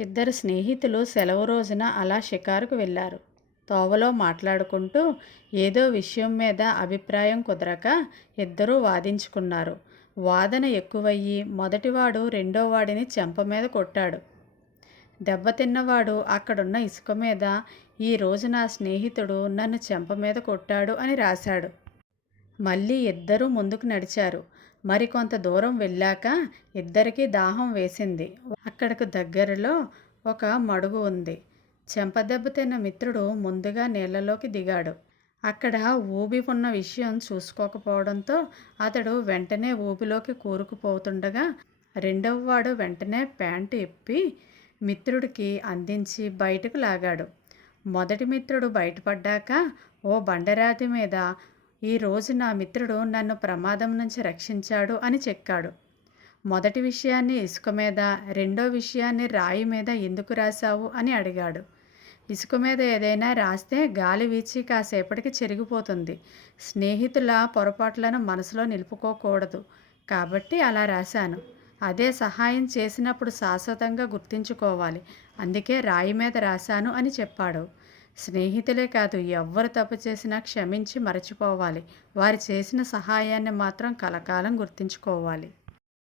ఇద్దరు స్నేహితులు సెలవు రోజున అలా షికారుకు వెళ్ళారు. తోవలో మాట్లాడుకుంటూ ఏదో విషయం మీద అభిప్రాయం కుదరక ఇద్దరూ వాదించుకున్నారు. వాదన ఎక్కువయ్యి మొదటివాడు రెండోవాడిని చెంప మీద కొట్టాడు. దెబ్బతిన్నవాడు అక్కడున్న ఇసుక మీద "ఈ రోజు నా స్నేహితుడు నన్ను చెంప మీద కొట్టాడు" అని రాశాడు. మళ్ళీ ఇద్దరూ ముందుకు నడిచారు. మరికొంత దూరం వెళ్ళాక ఇద్దరికీ దాహం వేసింది. అక్కడకు దగ్గరలో ఒక మడుగు ఉంది. చెంపదెబ్బతిన్న మిత్రుడు ముందుగా నీళ్లలోకి దిగాడు. అక్కడ ఊబి ఉన్న విషయం చూసుకోకపోవడంతో అతడు వెంటనే ఊబిలోకి కూరుకుపోతుండగా రెండవవాడు వెంటనే ప్యాంటు ఇప్పి మిత్రుడికి అందించి బయటకు లాగాడు. మొదటి మిత్రుడు బయటపడ్డాక ఓ బండరాతి మీద "ఈ రోజు నా మిత్రుడు నన్ను ప్రమాదం నుంచి రక్షించాడు" అని చెక్కాడు. మొదటి విషయాన్ని ఇసుక మీద, రెండో విషయాన్ని రాయి మీద ఎందుకు రాశావు అని అడిగాడు. ఇసుక మీద ఏదైనా రాస్తే గాలి వీచి కాసేపటికి చెరిగిపోతుంది. స్నేహితుల పొరపాట్లను మనసులో నిలుపుకోకూడదు కాబట్టి అలా రాశాను. అదే సహాయం చేసినప్పుడు శాశ్వతంగా గుర్తుంచుకోవాలి. అందుకే రాయి మీద రాశాను అని చెప్పాడు. స్నేహితులే కాదు, ఎవ్వరు తప్పు చేసినా క్షమించి మరచిపోవాలి. వారు చేసిన సహాయాన్ని మాత్రం కలకాలం గుర్తుంచుకోవాలి.